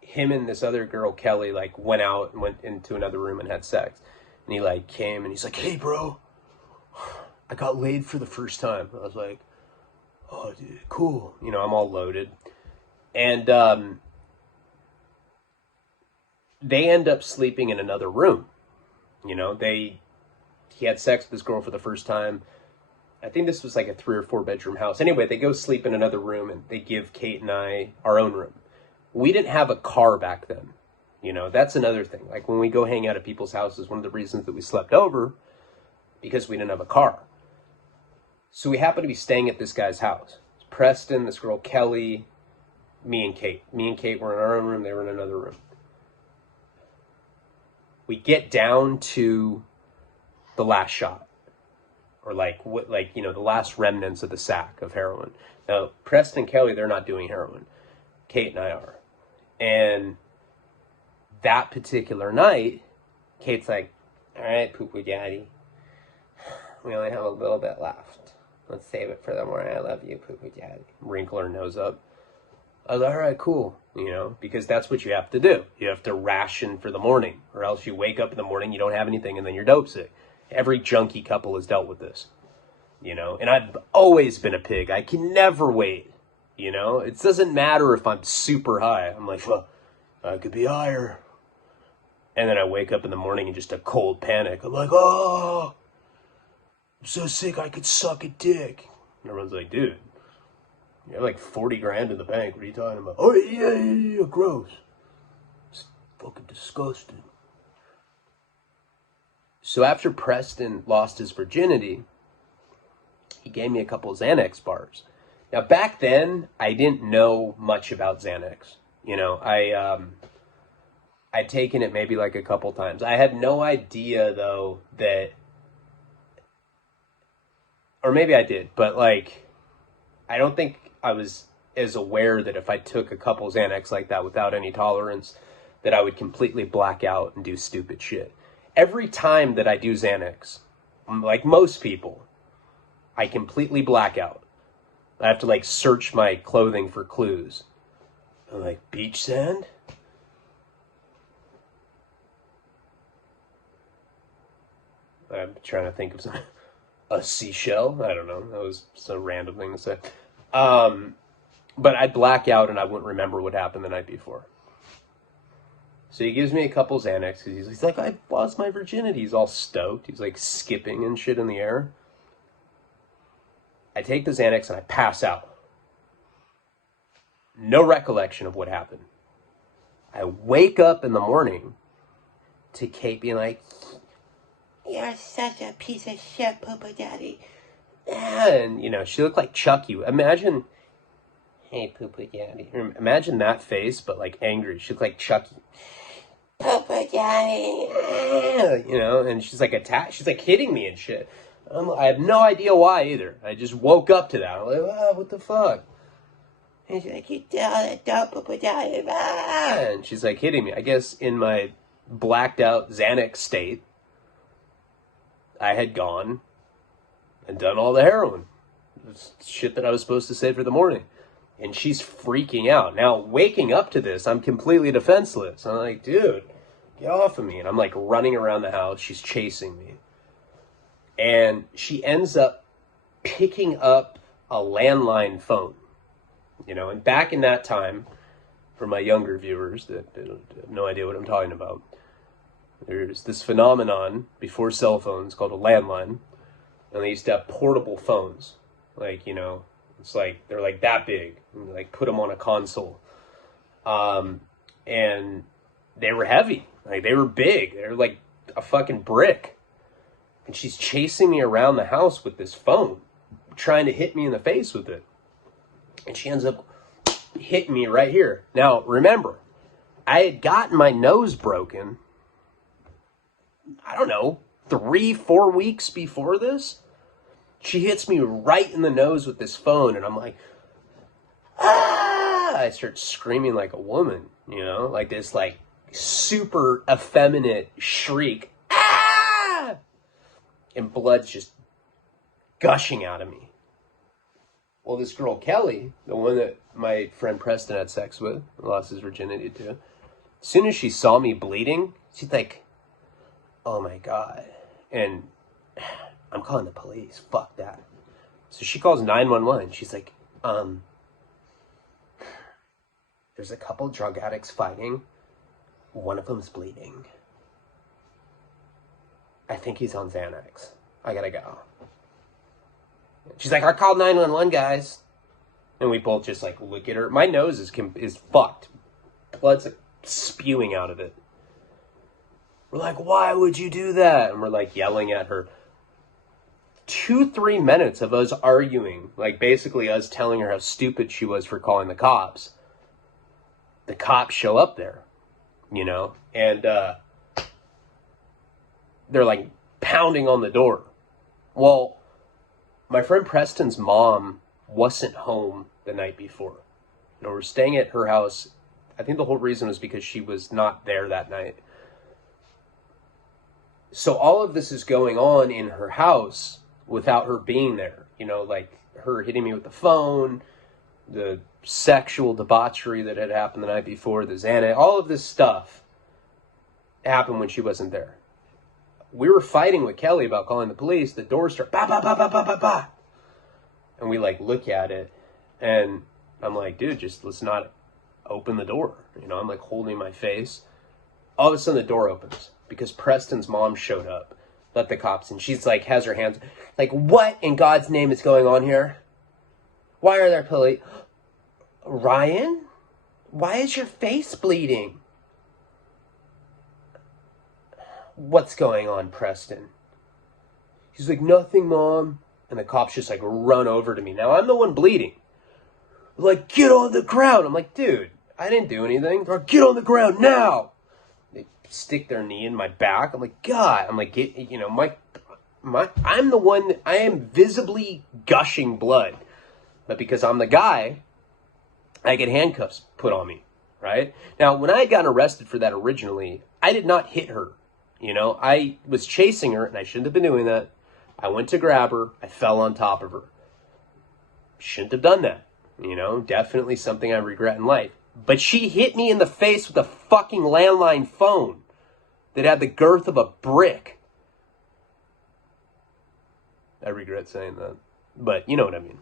him and this other girl Kelly like went out and went into another room and had sex. And he like came and he's like, "Hey bro, I got laid for the first time." I was like, "Oh dude, cool." You know, I'm all loaded, and they end up sleeping in another room. You know, he had sex with this girl for the first time. I think this was like a 3 or 4 bedroom house. Anyway, they go sleep in another room and they give Kate and I our own room. We didn't have a car back then. You know, that's another thing. Like when we go hang out at people's houses, one of the reasons that we slept over, because we didn't have a car. So we happened to be staying at this guy's house. It's Preston, this girl Kelly, me and Kate. Me and Kate were in our own room. They were in another room. We get down to the last shot, or like you know, the last remnants of the sack of heroin. Now, Preston and Kelly, they're not doing heroin. Kate and I are. And that particular night, Kate's like, "All right, poo-poo daddy, we only have a little bit left. Let's save it for the morning. I love you, poo-poo daddy." Wrinkle her nose up. I was like, "All right, cool." You know, because that's what you have to do. You have to ration for the morning, or else you wake up in the morning, you don't have anything, and then you're dope sick. Every junkie couple has dealt with this, you know, and I've always been a pig. I can never wait, you know. It doesn't matter if I'm super high. I'm like, well, I could be higher. And then I wake up in the morning in just a cold panic. I'm like, oh, I'm so sick I could suck a dick. And everyone's like, dude, you have like 40 grand in the bank. What are you talking about? Oh, yeah, gross. It's fucking disgusting. So after Preston lost his virginity, he gave me a couple of Xanax bars. Now, back then, I didn't know much about Xanax. You know, I'd taken it maybe like a couple times. I had no idea, though, that... Or maybe I did, but, like, I don't think I was as aware that if I took a couple Xanax like that without any tolerance, that I would completely black out and do stupid shit. Every time that I do Xanax, like most people, I completely black out. I have to, like, search my clothing for clues. I'm like, beach sand? I'm trying to think of something. A seashell? I don't know. That was some random thing to say. But I'd black out and I wouldn't remember what happened the night before. So he gives me a couple Xanax. He's like, I lost my virginity. He's all stoked. He's like skipping and shit in the air. I take the Xanax and I pass out. No recollection of what happened. I wake up in the morning to Kate being like, you're such a piece of shit, Poopa Daddy. And, you know, she looked like Chucky. Imagine, hey, Poopa Daddy. Imagine that face, but like angry. She looked like Chucky. Poopa Daddy. You know, and she's like attacked. She's like hitting me and shit. I have no idea why either. I just woke up to that. I'm like, oh, what the fuck? And she's like, you don't, Poopa Daddy. And she's like hitting me. I guess in my blacked out Xanax state, I had gone and done all the heroin. Shit that I was supposed to say for the morning. And she's freaking out. Now, waking up to this, I'm completely defenseless. I'm like, dude, get off of me. And I'm like running around the house. She's chasing me. And she ends up picking up a landline phone. You know, and back in that time, for my younger viewers that have no idea what I'm talking about, there's this phenomenon before cell phones called a landline. And they used to have portable phones. Like, you know, it's like, they're like that big. And like put them on a console. And they were heavy. Like they were big. They were like a fucking brick. And she's chasing me around the house with this phone. Trying to hit me in the face with it. And she ends up hitting me right here. Now, remember, I had gotten my nose broken, I don't know, 3-4 weeks before this. She hits me right in the nose with this phone, and I'm like, ah! I start screaming like a woman, you know, like this, like, super effeminate shriek, ah! And blood's just gushing out of me. Well, this girl, Kelly, the one that my friend Preston had sex with, lost his virginity to, as soon as she saw me bleeding, she's like, oh my God. And I'm calling the police. Fuck that. So she calls 911. She's like, there's a couple drug addicts fighting. One of them's bleeding. I think he's on Xanax. I gotta go. She's like, I called 911, guys. And we both just like look at her. My nose is fucked. Blood's like spewing out of it. We're like, why would you do that? And we're like yelling at her. 2-3 minutes of us arguing, like basically us telling her how stupid she was for calling the cops. The cops show up there, you know, and they're like pounding on the door. Well, my friend Preston's mom wasn't home the night before. You know, we're staying at her house. I think the whole reason was because she was not there that night. So all of this is going on in her house without her being there. You know, like her hitting me with the phone, the sexual debauchery that had happened the night before, the Xanax, all of this stuff happened when she wasn't there. We were fighting with Kelly about calling the police. The doors start, ba, ba, ba, ba, ba, ba, ba. And we like look at it and I'm like, dude, just let's not open the door. You know, I'm like holding my face. All of a sudden the door opens because Preston's mom showed up, let the cops in. She's like, has her hands like, what in God's name is going on here? Why are there police? Ryan, why is your face bleeding? what's going on, Preston? He's like, nothing, Mom. And the cops just like run over to me. Now I'm the one bleeding. Like, get on the ground. I'm like, dude, I didn't do anything. They're like, get on the ground now. They stick their knee in my back. I'm like, God. I'm like, I'm the one, I am visibly gushing blood. But because I'm the guy, I get handcuffs put on me, right? Now, when I had gotten arrested for that originally, I did not hit her. I was chasing her, and I shouldn't have been doing that. I went to grab her. I fell on top of her. Shouldn't have done that. Definitely something I regret in life. But she hit me in the face with a fucking landline phone that had the girth of a brick. I regret saying that. But you know what I mean.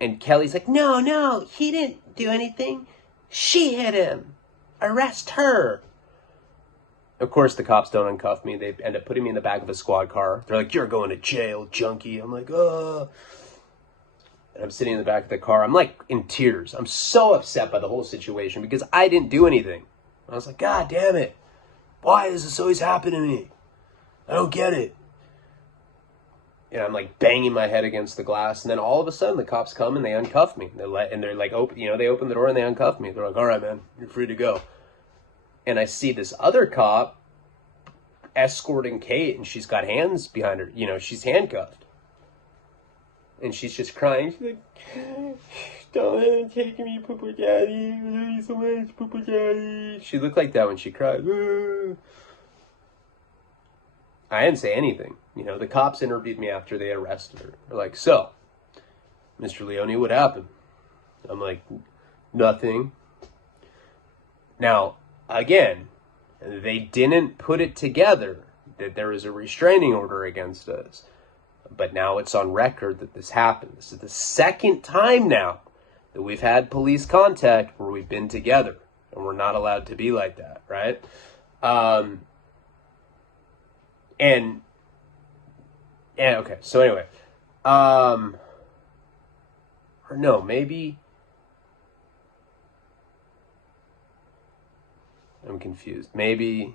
And Kelly's like, no, he didn't do anything. She hit him. Arrest her. Of course, the cops don't uncuff me. They end up putting me in the back of a squad car. They're like, you're going to jail, junkie. I'm like, And I'm sitting in the back of the car. I'm like in tears. I'm so upset by the whole situation because I didn't do anything. I was like, God damn it. Why does this always happen to me? I don't get it. And I'm like banging my head against the glass. And then all of a sudden the cops come and they uncuff me. They open the door and they uncuff me. They're like, all right, man, you're free to go. And I see this other cop escorting Kate, and she's got hands behind her. She's handcuffed. And she's just crying. She's like, don't let him take me, Poopa Daddy. I love you so much, Poopa Daddy. She looked like that when she cried. I didn't say anything. The cops interviewed me after they arrested her. They're like, so, Mr. Leone, what happened? I'm like, nothing. Now, again, they didn't put it together that there was a restraining order against us. But now it's on record that this happened. This is the second time now that we've had police contact where we've been together. And we're not allowed to be like that, right? Okay, so anyway. Or no, maybe... I'm confused. Maybe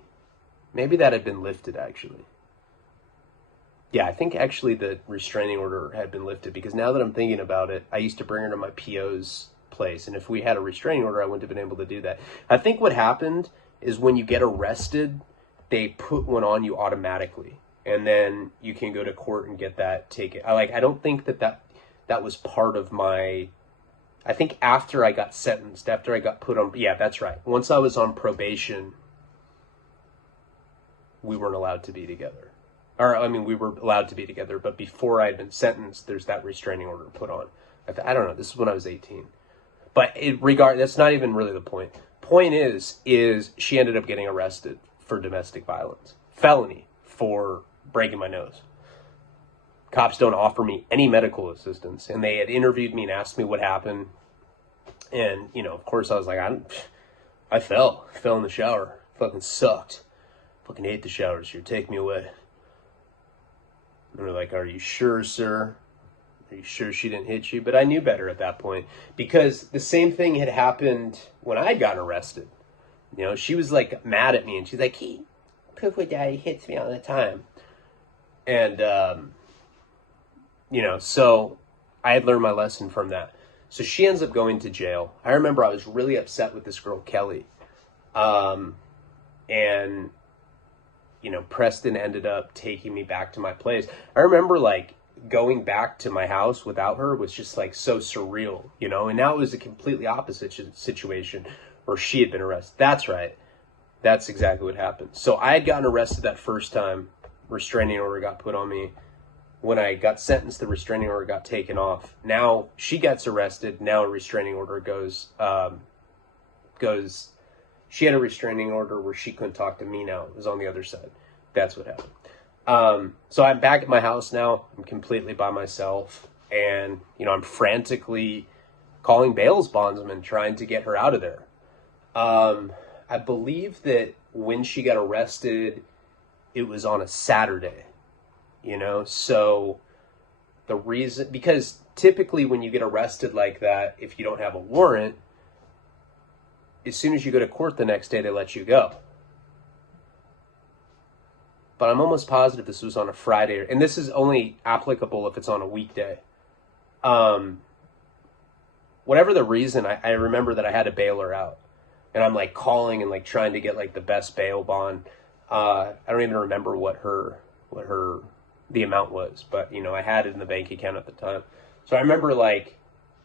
that had been lifted, actually. Yeah, I think actually the restraining order had been lifted because now that I'm thinking about it, I used to bring her to my PO's place. And if we had a restraining order, I wouldn't have been able to do that. I think what happened is when you get arrested, they put one on you automatically. And then you can go to court and get that taken. I don't think that was part of my... I think after I got sentenced, after I got put on... Yeah, that's right. Once I was on probation, we weren't allowed to be together. We were allowed to be together, but before I had been sentenced, there's that restraining order put on. I don't know. This is when I was 18. But that's not even really the point. Point is she ended up getting arrested for domestic violence. Felony for breaking my nose. Cops don't offer me any medical assistance. And they had interviewed me and asked me what happened. And, of course I was like, I fell in the shower. Fucking sucked. Fucking hate the showers here. Take me away. And they're like, are you sure, sir? Are you sure she didn't hit you? But I knew better at that point because the same thing had happened when I had gotten arrested. She was like mad at me and she's like, Poopa Daddy hits me all the time. And, so I had learned my lesson from that. So she ends up going to jail. I remember I was really upset with this girl, Kelly. And, Preston ended up taking me back to my place. I remember going back to my house without her was just so surreal, and now it was a completely opposite situation where she had been arrested. That's right. That's exactly what happened. So I had gotten arrested that first time. Restraining order got put on me. When I got sentenced, the restraining order got taken off. Now she gets arrested. Now a restraining order goes. She had a restraining order where she couldn't talk to me now. It was on the other side. That's what happened. So I'm back at my house now. I'm completely by myself. And, I'm frantically calling bail bondsmen trying to get her out of there. I believe that when she got arrested, it was on a Saturday. So the reason... Because typically when you get arrested like that, if you don't have a warrant, as soon as you go to court the next day, they let you go. but I'm almost positive this was on a Friday, and this is only applicable if it's on a weekday. Whatever the reason, I remember that I had to bail her out, and I'm like calling and like trying to get like the best bail bond. I don't even remember what the amount was, but you know, I had it in the bank account at the time. So I remember like,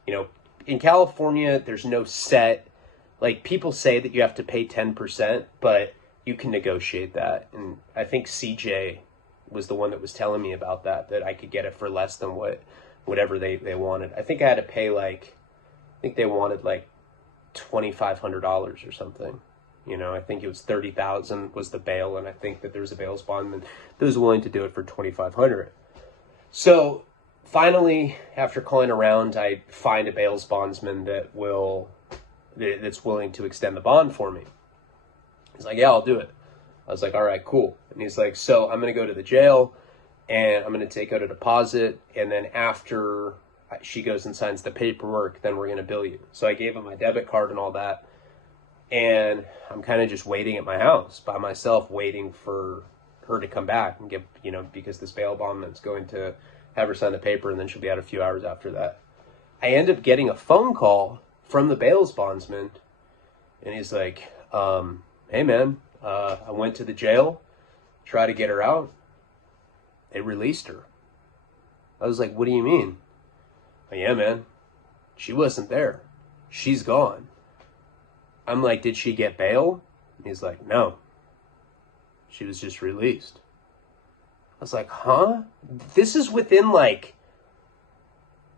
you know, in California, there's no set, like people say that you have to pay 10%, but you can negotiate that. And I think CJ was the one that was telling me about that I could get it for less than whatever they wanted. I think I had to pay like, I think they wanted like $2,500 or something. You know, I think it was 30,000 was the bail, and I think that there was a bail bondsman that was willing to do it for 2,500. So finally, after calling around, I find a bail bondsman that's willing to extend the bond for me. He's like, yeah, I'll do it. I was like, all right, cool. And he's like, so I'm going to go to the jail and I'm going to take out a deposit. And then after she goes and signs the paperwork, then we're going to bill you. So I gave him my debit card and all that. And I'm kind of just waiting at my house by myself, waiting for her to come back and get, you know, because this bail bondsman's going to have her sign the paper and then she'll be out a few hours after that. I end up getting a phone call from the bail bondsman, and he's like, hey man, I went to the jail, tried to get her out. They released her. I was like, what do you mean? Yeah, man, she wasn't there. She's gone. I'm like, did she get bail? And he's like, no. She was just released. I was like, huh? This is within like,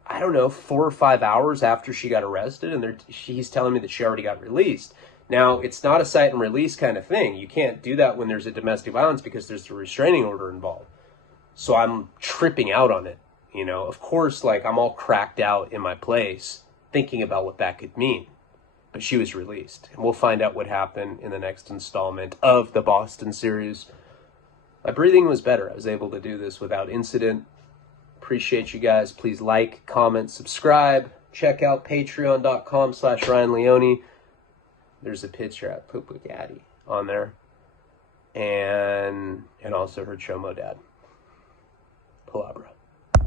I don't know, 4 or 5 hours after she got arrested, and he's telling me that she already got released. Now, it's not a cite and release kind of thing. You can't do that when there's a domestic violence because there's a restraining order involved. So I'm tripping out on it. You know, of course, like I'm all cracked out in my place thinking about what that could mean. But she was released. And we'll find out what happened in the next installment of the Boston series. My breathing was better. I was able to do this without incident. Appreciate you guys. Please like, comment, subscribe. Check out patreon.com/Ryan Leone. There's a picture at Poo Gaddy on there. And also her Chomo dad. Palabra.